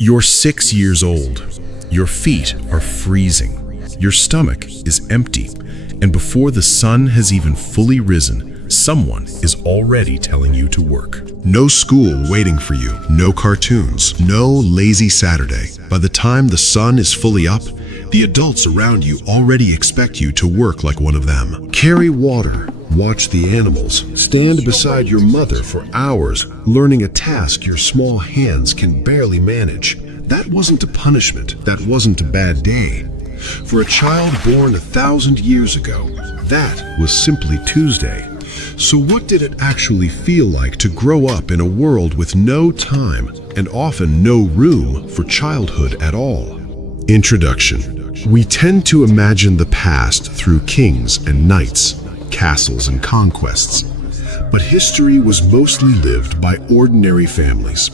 You're 6 years old. Your feet are freezing. Your stomach is empty. And before the sun has even fully risen, someone is already telling you to work. No school waiting for you, no cartoons, no lazy Saturday. By the time the sun is fully up, the adults around you already expect you to work like one of them. Carry water, watch the animals, stand beside your mother for hours, learning a task your small hands can barely manage. That wasn't a punishment, that wasn't a bad day. For a child born 1,000 years ago, that was simply Tuesday. So what did it actually feel like to grow up in a world with no time and often no room for childhood at all? Introduction. We tend to imagine the past through kings and knights, castles and conquests. But history was mostly lived by ordinary families.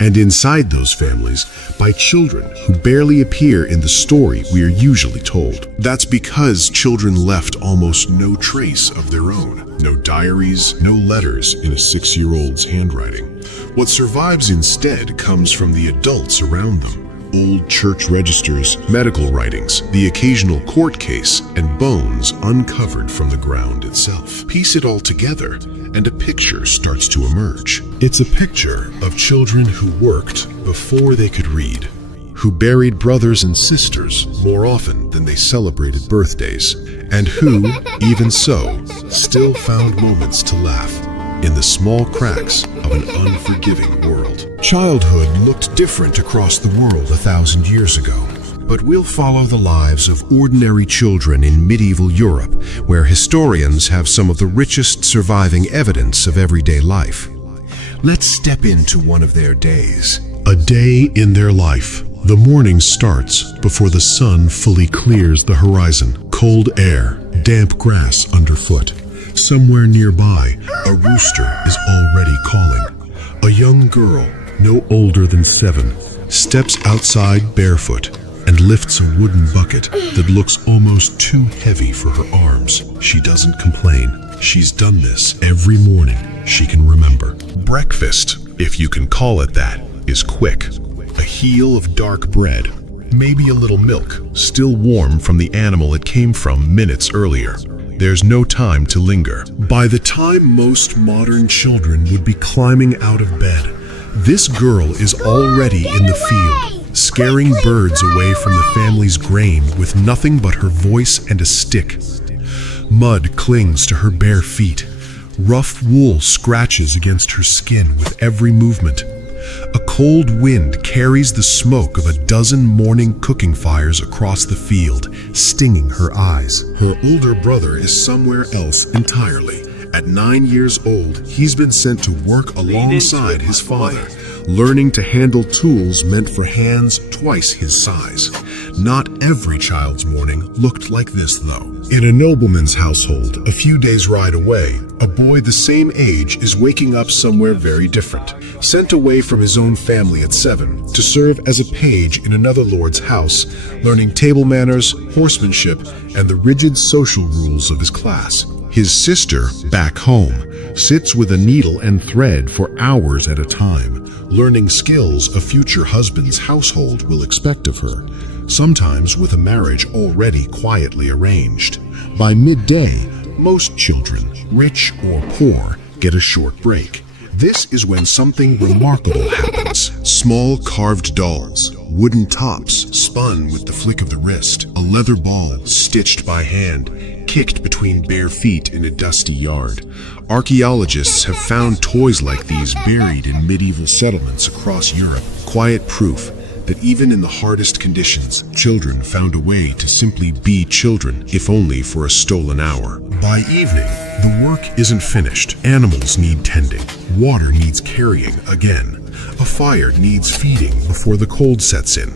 And inside those families, by children who barely appear in the story we are usually told. That's because children left almost no trace of their own. No diaries, no letters in a 6-year-old's handwriting. What survives instead comes from the adults around them. Old church registers, medical writings, the occasional court case, and bones uncovered from the ground itself. Piece it all together, and a picture starts to emerge. It's a picture of children who worked before they could read, who buried brothers and sisters more often than they celebrated birthdays, and who, even so, still found moments to laugh in the small cracks of an unforgiving world. Childhood looked different across the world 1,000 years ago, but we'll follow the lives of ordinary children in medieval Europe, where historians have some of the richest surviving evidence of everyday life. Let's step into one of their days. A day in their life. The morning starts before the sun fully clears the horizon. Cold air, damp grass underfoot. Somewhere nearby, a rooster is already calling. A young girl, no older than 7, steps outside barefoot and lifts a wooden bucket that looks almost too heavy for her arms. She doesn't complain. She's done this every morning she can remember. Breakfast, if you can call it that, is quick. A heel of dark bread, maybe a little milk, still warm from the animal it came from minutes earlier. There's no time to linger. By the time most modern children would be climbing out of bed, this girl is already in the field, scaring birds away from the family's grain with nothing but her voice and a stick. Mud clings to her bare feet. Rough wool scratches against her skin with every movement. A cold wind carries the smoke of a dozen morning cooking fires across the field, stinging her eyes. Her older brother is somewhere else entirely. At 9 years old, he's been sent to work alongside his father, learning to handle tools meant for hands twice his size. Not every child's morning looked like this, though. In a nobleman's household, a few days' ride away, a boy the same age is waking up somewhere very different. Sent away from his own family at 7 to serve as a page in another lord's house, learning table manners, horsemanship, and the rigid social rules of his class. His sister, back home, sits with a needle and thread for hours at a time, learning skills a future husband's household will expect of her, sometimes with a marriage already quietly arranged. By midday, most children, rich or poor, get a short break. This is when something remarkable happens. Small carved dolls, wooden tops spun with the flick of the wrist, a leather ball stitched by hand, kicked between bare feet in a dusty yard. Archaeologists have found toys like these buried in medieval settlements across Europe. Quiet proof that even in the hardest conditions, children found a way to simply be children, if only for a stolen hour. By evening, the work isn't finished. Animals need tending. Water needs carrying again. A fire needs feeding before the cold sets in.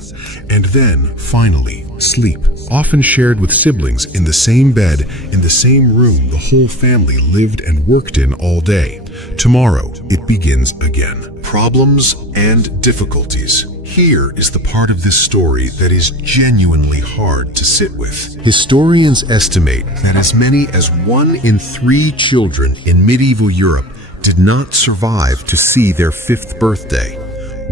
And then, finally, sleep. Often shared with siblings in the same bed, in the same room the whole family lived and worked in all day. Tomorrow, it begins again. Problems and difficulties. Here is the part of this story that is genuinely hard to sit with. Historians estimate that as many as 1 in 3 children in medieval Europe did not survive to see their 5th birthday.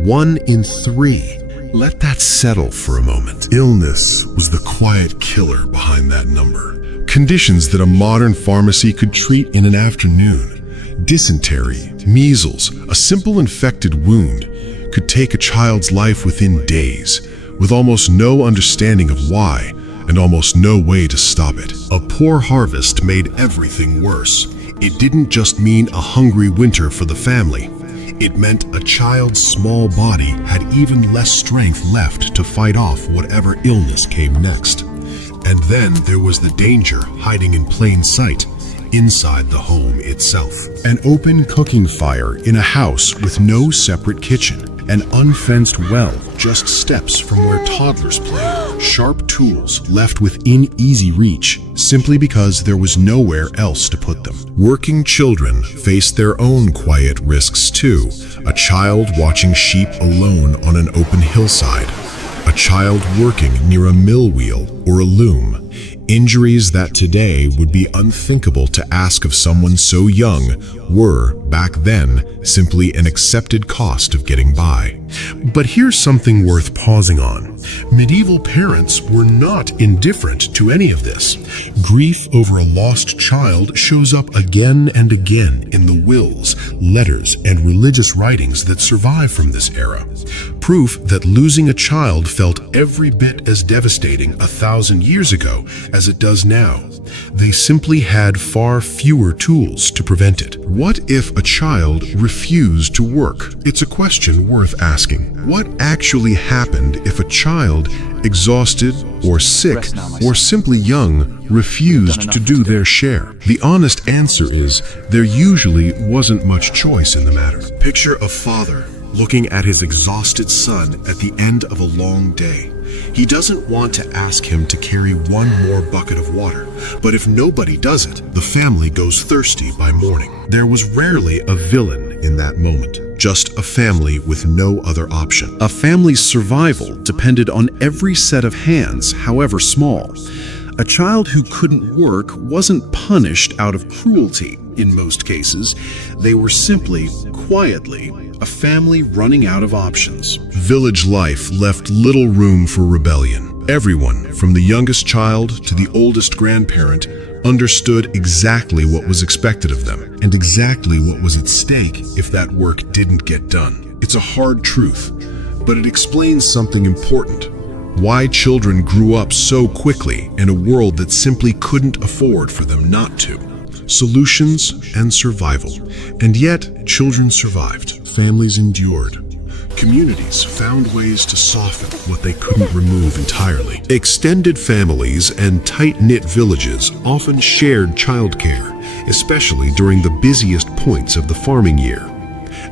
1 in 3. Let that settle for a moment. Illness was the quiet killer behind that number. Conditions that a modern pharmacy could treat in an afternoon. Dysentery, measles, a simple infected wound could take a child's life within days, with almost no understanding of why and almost no way to stop it. A poor harvest made everything worse. It didn't just mean a hungry winter for the family. It meant a child's small body had even less strength left to fight off whatever illness came next. And then there was the danger hiding in plain sight, inside the home itself. An open cooking fire in a house with no separate kitchen. An unfenced well just steps from where toddlers play. Sharp tools left within easy reach simply because there was nowhere else to put them. Working children face their own quiet risks too. A child watching sheep alone on an open hillside. A child working near a mill wheel or a loom. Injuries that today would be unthinkable to ask of someone so young were, back then, simply an accepted cost of getting by. But here's something worth pausing on. Medieval parents were not indifferent to any of this. Grief over a lost child shows up again and again in the wills, letters, and religious writings that survive from this era. Proof that losing a child felt every bit as devastating 1,000 years ago as it does now. They simply had far fewer tools to prevent it. What if a child refused to work? It's a question worth asking. What actually happened if a child, exhausted or sick or simply young, refused to do their share? The honest answer is there usually wasn't much choice in the matter. Picture a father looking at his exhausted son at the end of a long day. He doesn't want to ask him to carry one more bucket of water, but if nobody does it, the family goes thirsty by morning. There was rarely a villain in that moment, just a family with no other option. A family's survival depended on every set of hands, however small. A child who couldn't work wasn't punished out of cruelty in most cases. They were simply, quietly, a family running out of options. Village life left little room for rebellion. Everyone, from the youngest child to the oldest grandparent, understood exactly what was expected of them and exactly what was at stake if that work didn't get done. It's a hard truth, but it explains something important. Why children grew up so quickly in a world that simply couldn't afford for them not to. Solutions and survival. And yet, children survived. Families endured. Communities found ways to soften what they couldn't remove entirely. Extended families and tight-knit villages often shared childcare, especially during the busiest points of the farming year.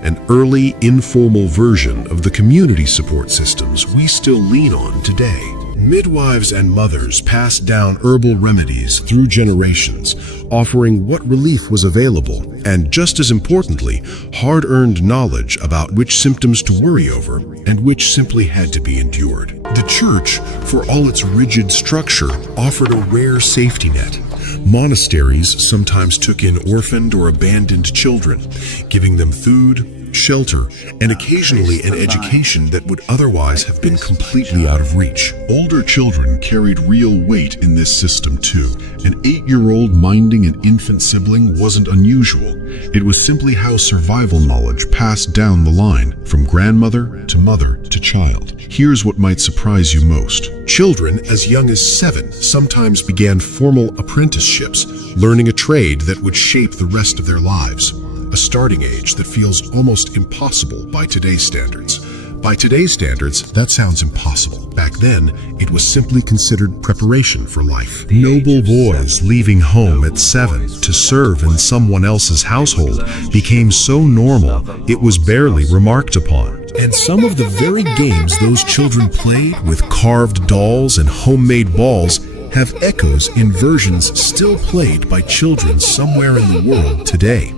An early, informal version of the community support systems we still lean on today. Midwives and mothers passed down herbal remedies through generations, offering what relief was available, and just as importantly, hard-earned knowledge about which symptoms to worry over and which simply had to be endured. The church, for all its rigid structure, offered a rare safety net. Monasteries sometimes took in orphaned or abandoned children, giving them food, shelter, and occasionally an education that would otherwise have been completely out of reach. Older children carried real weight in this system too. An 8-year-old minding an infant sibling wasn't unusual. It was simply how survival knowledge passed down the line from grandmother to mother to child. Here's what might surprise you most. Children as young as 7 sometimes began formal apprenticeships, learning a trade that would shape the rest of their lives. A starting age that feels almost impossible by today's standards. By today's standards, that sounds impossible. Back then, it was simply considered preparation for life. Noble boys leaving home at 7 to serve in someone else's household became so normal, it was barely remarked upon. And some of the very games those children played with carved dolls and homemade balls have echoes in versions still played by children somewhere in the world today.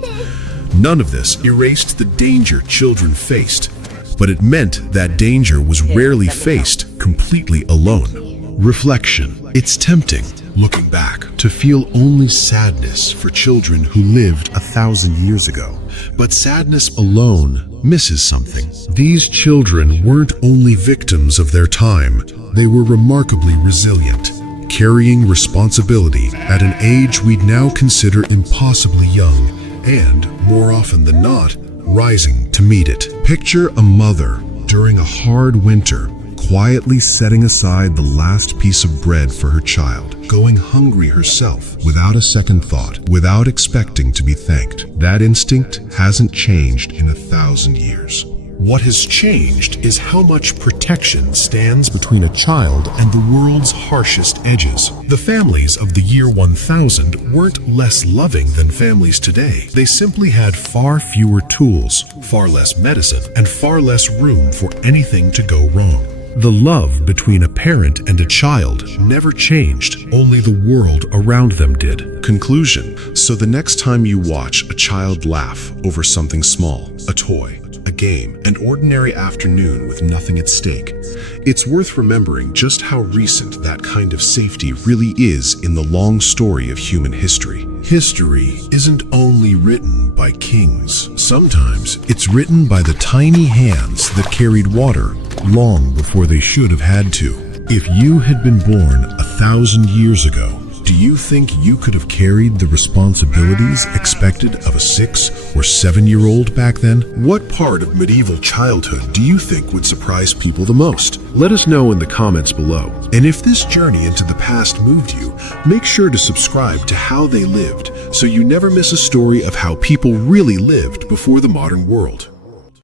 None of this erased the danger children faced, but it meant that danger was rarely faced completely alone. Reflection. It's tempting, looking back, to feel only sadness for children who lived 1,000 years ago. But sadness alone misses something. These children weren't only victims of their time, they were remarkably resilient, carrying responsibility at an age we'd now consider impossibly young, and, more often than not, rising to meet it. Picture a mother during a hard winter, quietly setting aside the last piece of bread for her child, going hungry herself, without a second thought, without expecting to be thanked. That instinct hasn't changed in 1,000 years. What has changed is how much protection stands between a child and the world's harshest edges. The families of the year 1000 weren't less loving than families today. They simply had far fewer tools, far less medicine, and far less room for anything to go wrong. The love between a parent and a child never changed, only the world around them did. Conclusion: so the next time you watch a child laugh over something small, a toy, a game, an ordinary afternoon with nothing at stake, it's worth remembering just how recent that kind of safety really is in the long story of human history. History isn't only written by kings. Sometimes it's written by the tiny hands that carried water long before they should have had to. If you had been born 1,000 years ago, do you think you could have carried the responsibilities expected of a 6 or 7-year-old back then? What part of medieval childhood do you think would surprise people the most? Let us know in the comments below. And if this journey into the past moved you, make sure to subscribe to How They Lived so you never miss a story of how people really lived before the modern world.